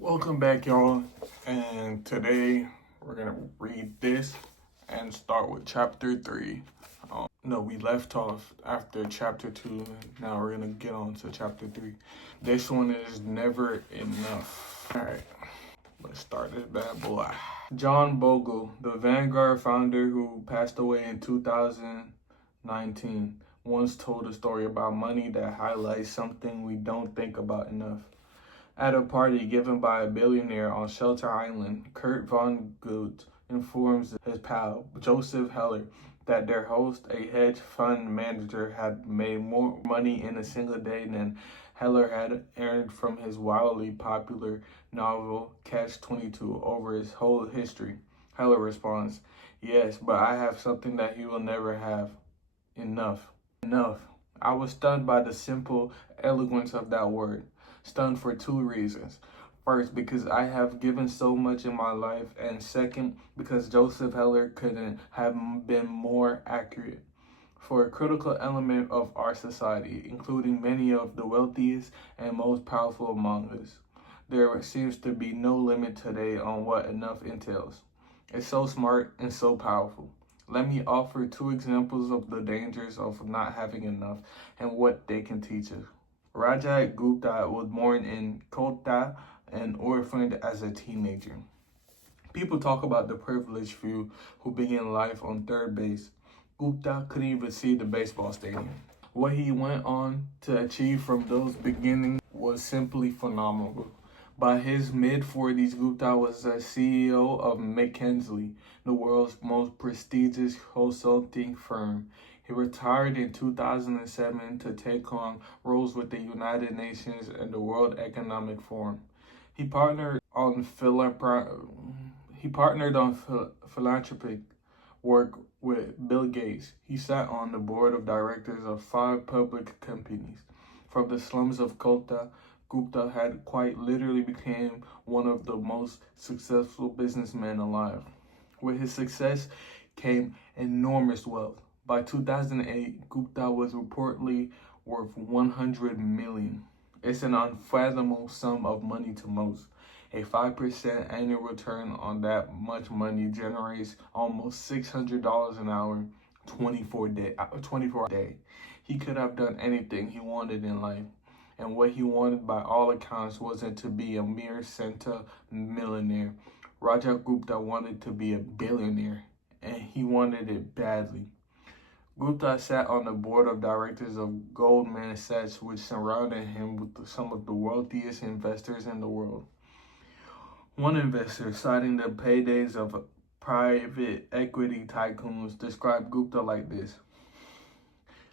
Welcome back, y'all. And today we're gonna read this and start with chapter 3. No, we left off after chapter 2. Now we're gonna get on to chapter 3. This one is never enough. All right, let's start this bad boy. John Bogle, the Vanguard founder who passed away in 2019, once told a story about money that highlights something we don't think about enough. At a party given by a billionaire on Shelter Island, Kurt Vonnegut informs his pal, Joseph Heller, that their host, a hedge fund manager, had made more money in a single day than Heller had earned from his wildly popular novel Catch-22 over his whole history. Heller responds, "Yes, but I have something that he will never have. Enough." Enough. I was stunned by the simple eloquence of that word. Stunned for two reasons. First, because I have given so much in my life, and second, because Joseph Heller couldn't have been more accurate. For a critical element of our society, including many of the wealthiest and most powerful among us, there seems to be no limit today on what enough entails. It's so smart and so powerful. Let me offer two examples of the dangers of not having enough and what they can teach us. Rajat Gupta was born in Kota and orphaned as a teenager. People talk about the privileged few who begin life on third base. Gupta couldn't even see the baseball stadium. What he went on to achieve from those beginnings was simply phenomenal. By his mid-40s, Gupta was the CEO of McKinsey, the world's most prestigious consulting firm. He retired in 2007 to take on roles with the United Nations and the World Economic Forum. He partnered on philanthropic work with Bill Gates. He sat on the board of directors of 5 public companies. From the slums of Kota, Gupta had quite literally became one of the most successful businessmen alive. With his success came enormous wealth. By 2008, Gupta was reportedly worth 100 million. It's an unfathomable sum of money to most. A 5% annual return on that much money generates almost $600 an hour, 24 a day. He could have done anything he wanted in life. And what he wanted by all accounts wasn't to be a mere millionaire. Rajat Gupta wanted to be a billionaire, and he wanted it badly. Gupta sat on the board of directors of Goldman Sachs, which surrounded him with some of the wealthiest investors in the world. One investor, citing the paydays of private equity tycoons, described Gupta like this: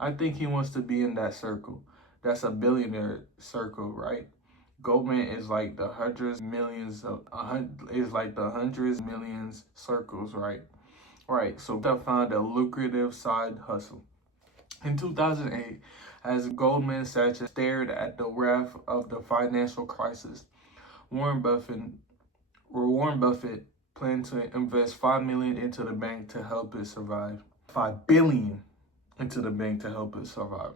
"I think he wants to be in that circle. That's a billionaire circle, right? Goldman is like the hundreds millions circles, right? Right." So Gupta found a lucrative side hustle. In 2008, as Goldman Sachs stared at the wrath of the financial crisis, Warren Buffett planned to invest $5 million into the bank to help it survive. $5 billion into the bank to help it survive.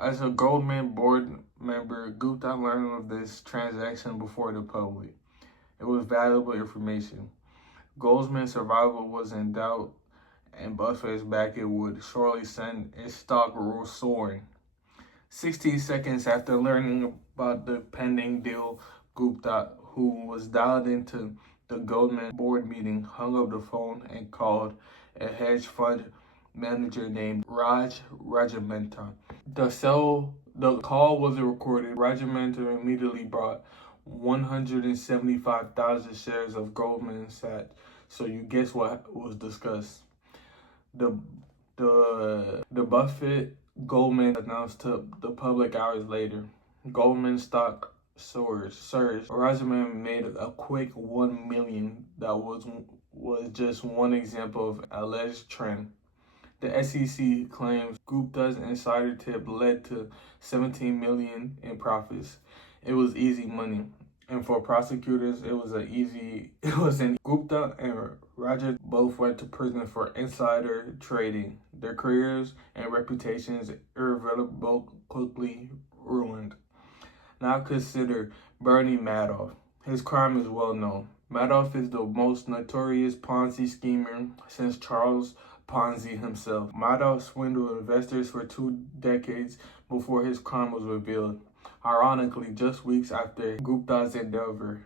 As a Goldman board member, Gupta learned of this transaction before the public. It was valuable information. Goldman's survival was in doubt, and Buffett's back it would surely send its stock soaring. 16 seconds after learning about the pending deal, Gupta, who was dialed into the Goldman board meeting, hung up the phone and called a hedge fund manager named Raj Rajamenta. The call was recorded. Rajamenta immediately bought 175,000 shares of Goldman Sachs. So you guess what was discussed? The Buffett Goldman announced to the public hours later. Goldman stock surged. Rajamenta made a quick 1 million. That was just one example of alleged trend. The SEC claims Gupta's insider tip led to 17 million in profits. It was easy money. And for prosecutors, it was Gupta and Rajat both went to prison for insider trading. Their careers and reputations irrevocably ruined. Now consider Bernie Madoff. His crime is well known. Madoff is the most notorious Ponzi schemer since Charles Ponzi himself. Madoff swindled investors for 2 decades before his crime was revealed. Ironically, just weeks after Gupta's endeavor.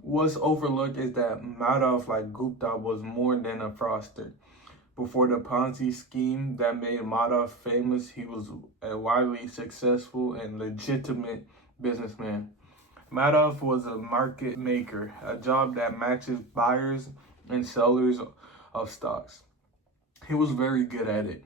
What's overlooked is that Madoff, like Gupta, was more than a fraudster. Before the Ponzi scheme that made Madoff famous, he was a widely successful and legitimate businessman. Madoff was a market maker, a job that matches buyers and sellers of stocks. He was very good at it.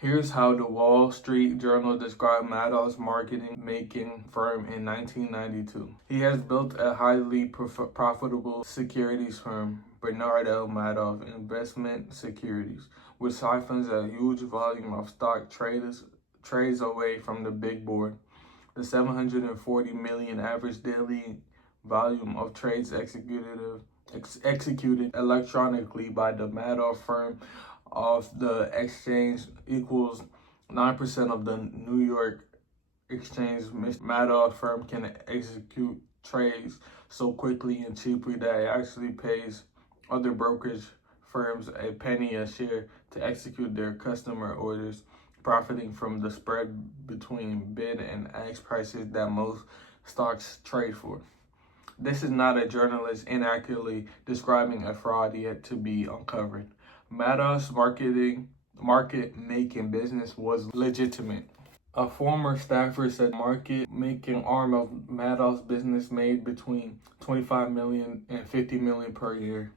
Here's how the Wall Street Journal described Madoff's marketing making firm in 1992. He has built a highly profitable securities firm, Bernard L. Madoff Investment Securities, which siphons a huge volume of stock trades away from the big board. The 740 million average daily volume of trades executed electronically by the Madoff firm of the exchange equals 9% of the New York exchange. Mr. Madoff firm can execute trades so quickly and cheaply that it actually pays other brokerage firms a penny a share to execute their customer orders, profiting from the spread between bid and ask prices that most stocks trade for. This is not a journalist inaccurately describing a fraud yet to be uncovered. Madoff's market-making business was legitimate. A former staffer said the market-making arm of Madoff's business made between 25 million and 50 million per year.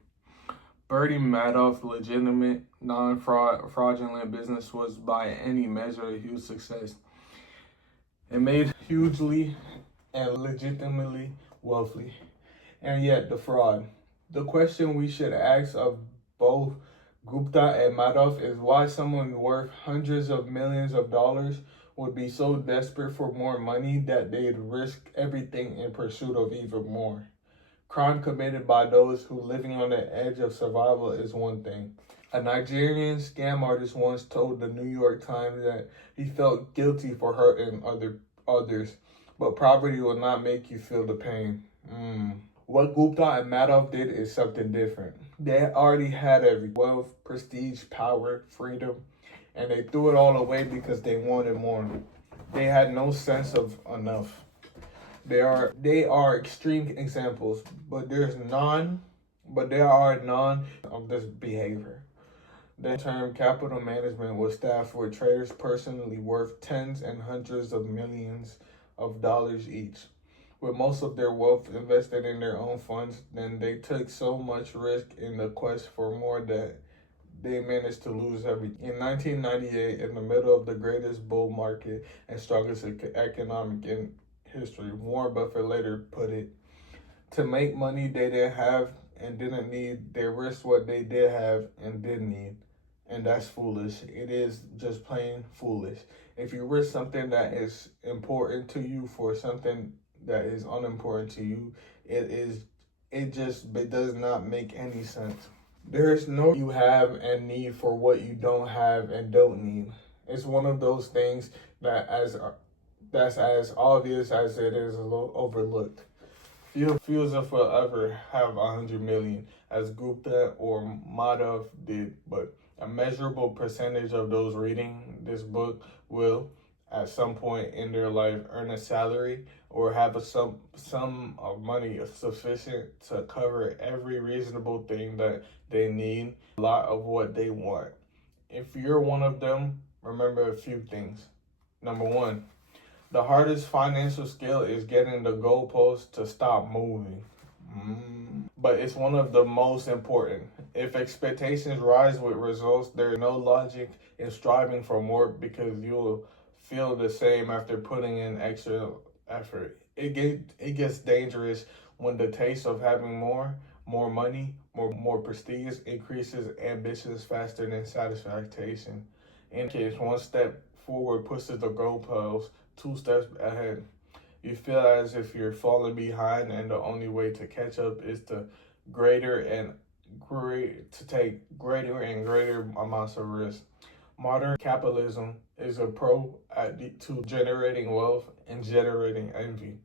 Bernie Madoff's legitimate, non-fraudulent business was by any measure a huge success. It made hugely and legitimately wealthy. And yet the fraud. The question we should ask of both Gupta and Madoff is why someone worth hundreds of millions of dollars would be so desperate for more money that they'd risk everything in pursuit of even more. Crime committed by those who living on the edge of survival is one thing. A Nigerian scam artist once told the New York Times that he felt guilty for hurting others, but poverty will not make you feel the pain. What Gupta and Madoff did is something different. They already had every wealth, prestige, power, freedom, and they threw it all away because they wanted more. They had no sense of enough. They are extreme examples, but there are none of this behavior. The term capital management was staffed with traders personally worth tens and hundreds of millions of dollars each. With most of their wealth invested in their own funds, then they took so much risk in the quest for more that they managed to lose everything. In 1998, in the middle of the greatest bull market and strongest economic in history, Warren Buffett later put it, to make money they didn't have and didn't need, they risked what they did have and did need. And that's foolish. It is just plain foolish. If you risk something that is important to you for something that is unimportant to you, it does not make any sense. There is no you have and need for what you don't have and don't need. It's one of those things that's as obvious as it is a little overlooked. Few will ever have 100 million, as Gupta or Madoff did, but a measurable percentage of those reading this book will, at some point in their life, earn a salary or have a sum of money sufficient to cover every reasonable thing that they need, a lot of what they want. If you're one of them, remember a few things. Number one, the hardest financial skill is getting the goalpost to stop moving. But it's one of the most important. If expectations rise with results, there's no logic in striving for more because you'll feel the same after putting in extra effort. It gets dangerous when the taste of having more money, more prestige increases ambitions faster than satisfaction. In case one step forward pushes the goalpost 2 steps ahead. You feel as if you're falling behind, and the only way to catch up is to take greater and greater amounts of risk. Modern capitalism is a to generating wealth and generating envy.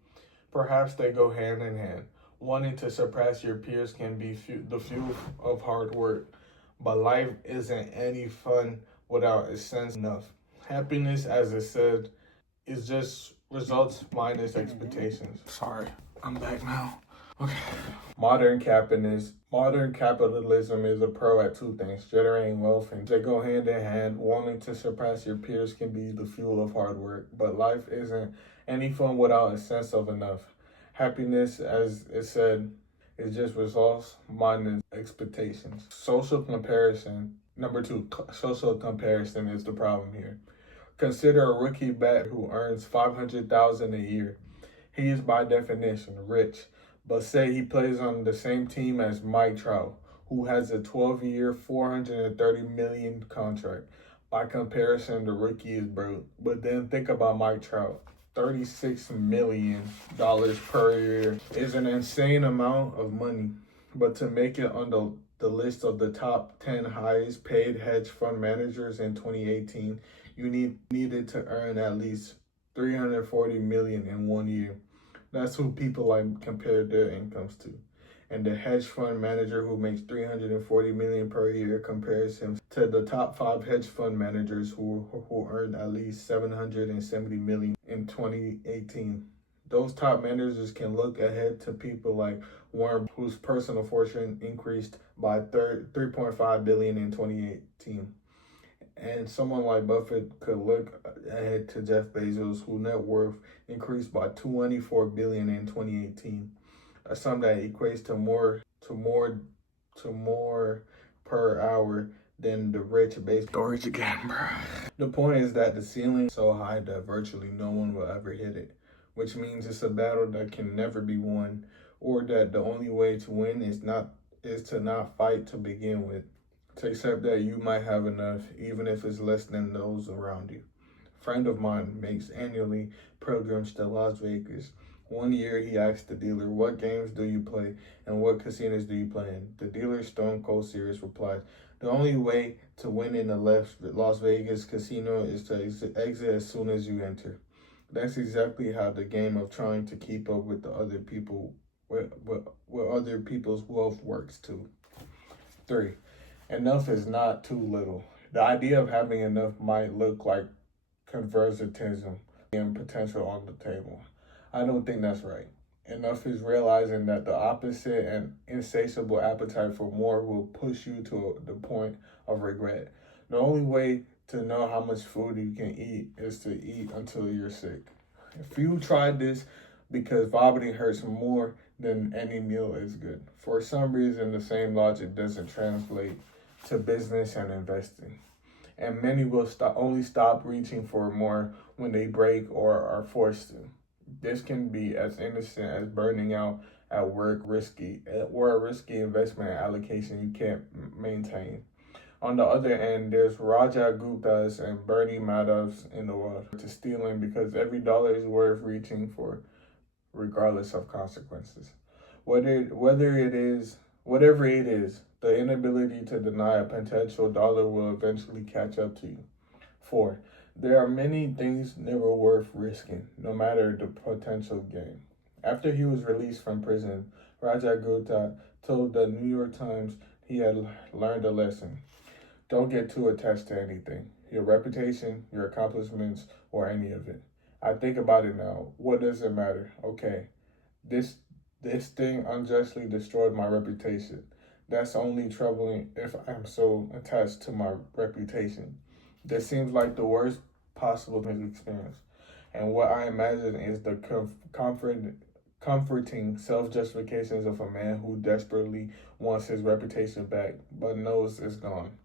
Perhaps they go hand in hand. Wanting to surpass your peers can be the fuel of hard work, but life isn't any fun without a sense enough. Happiness, as I said, is just results minus expectations. Sorry, I'm back now. Okay. Modern capitalism is a pro at two things: generating wealth, and they go hand in hand. Wanting to surpass your peers can be the fuel of hard work, but life isn't any fun without a sense of enough. Happiness, as it said, is just results minus expectations. Social comparison. Number two, social comparison is the problem here. Consider a rookie bat who earns $500,000 a year. He is by definition rich, but say he plays on the same team as Mike Trout, who has a 12-year, $430 million contract. By comparison, the rookie is broke. But then think about Mike Trout. $36 million per year is an insane amount of money. But to make it on the list of the top 10 highest paid hedge fund managers in 2018, you needed to earn at least $340 million in 1 year. That's who people like compare their incomes to. And the hedge fund manager who makes $340 million per year compares him to the top 5 hedge fund managers who earned at least $770 million in 2018. Those top managers can look ahead to people like Warren, whose personal fortune increased by $3.5 billion in 2018. And someone like Buffett could look ahead to Jeff Bezos, whose net worth increased by $24 billion in 2018. A sum that equates to more per hour than the rich base. Storage again, bro. The point is that the ceiling is so high that virtually no one will ever hit it, which means it's a battle that can never be won, or that the only way to win is to not fight to begin with. To accept that you might have enough, even if it's less than those around you. A friend of mine makes annually pilgrims to Las Vegas. One year he asked the dealer, "What games do you play and what casinos do you play in?" The dealer, stone cold serious, replied, "The only way to win in the Las Vegas casino is to exit as soon as you enter." That's exactly how the game of trying to keep up with the other people, with other people's wealth works too. 3. Enough is not too little. The idea of having enough might look like conservatism and potential on the table. I don't think that's right. Enough is realizing that the opposite and insatiable appetite for more will push you to the point of regret. The only way to know how much food you can eat is to eat until you're sick. If you tried this because vomiting hurts more than any meal is good, for some reason the same logic doesn't translate to business and investing. And many will only stop reaching for more when they break or are forced to. This can be as innocent as burning out at work, or a risky investment allocation you can't maintain. On the other end, there's Raja Guptas and Bernie Madoffs in the world to stealing because every dollar is worth reaching for, regardless of consequences. Whatever it is, the inability to deny a potential dollar will eventually catch up to you. 4. There are many things never worth risking, no matter the potential gain. After he was released from prison, Raja Gupta told the New York Times he had learned a lesson. Don't get too attached to anything, your reputation, your accomplishments, or any of it. I think about it now. What does it matter? Okay, this thing unjustly destroyed my reputation. That's only troubling if I'm so attached to my reputation. This seems like the worst possible experience. And what I imagine is the comforting self-justifications of a man who desperately wants his reputation back, but knows it's gone.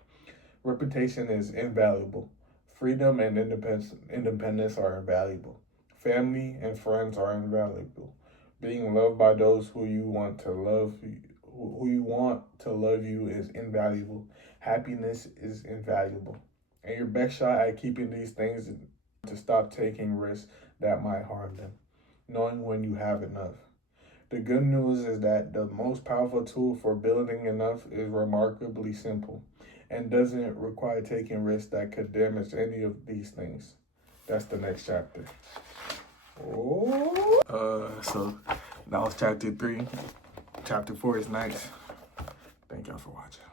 Reputation is invaluable. Freedom and independence are invaluable. Family and friends are invaluable. Being loved by those who you want to love you is invaluable. Happiness is invaluable. And your best shot at keeping these things is to stop taking risks that might harm them, knowing when you have enough. The good news is that the most powerful tool for building enough is remarkably simple and doesn't require taking risks that could damage any of these things. That's the next chapter. So that was chapter 3. Chapter 4 is nice. Thank y'all for watching.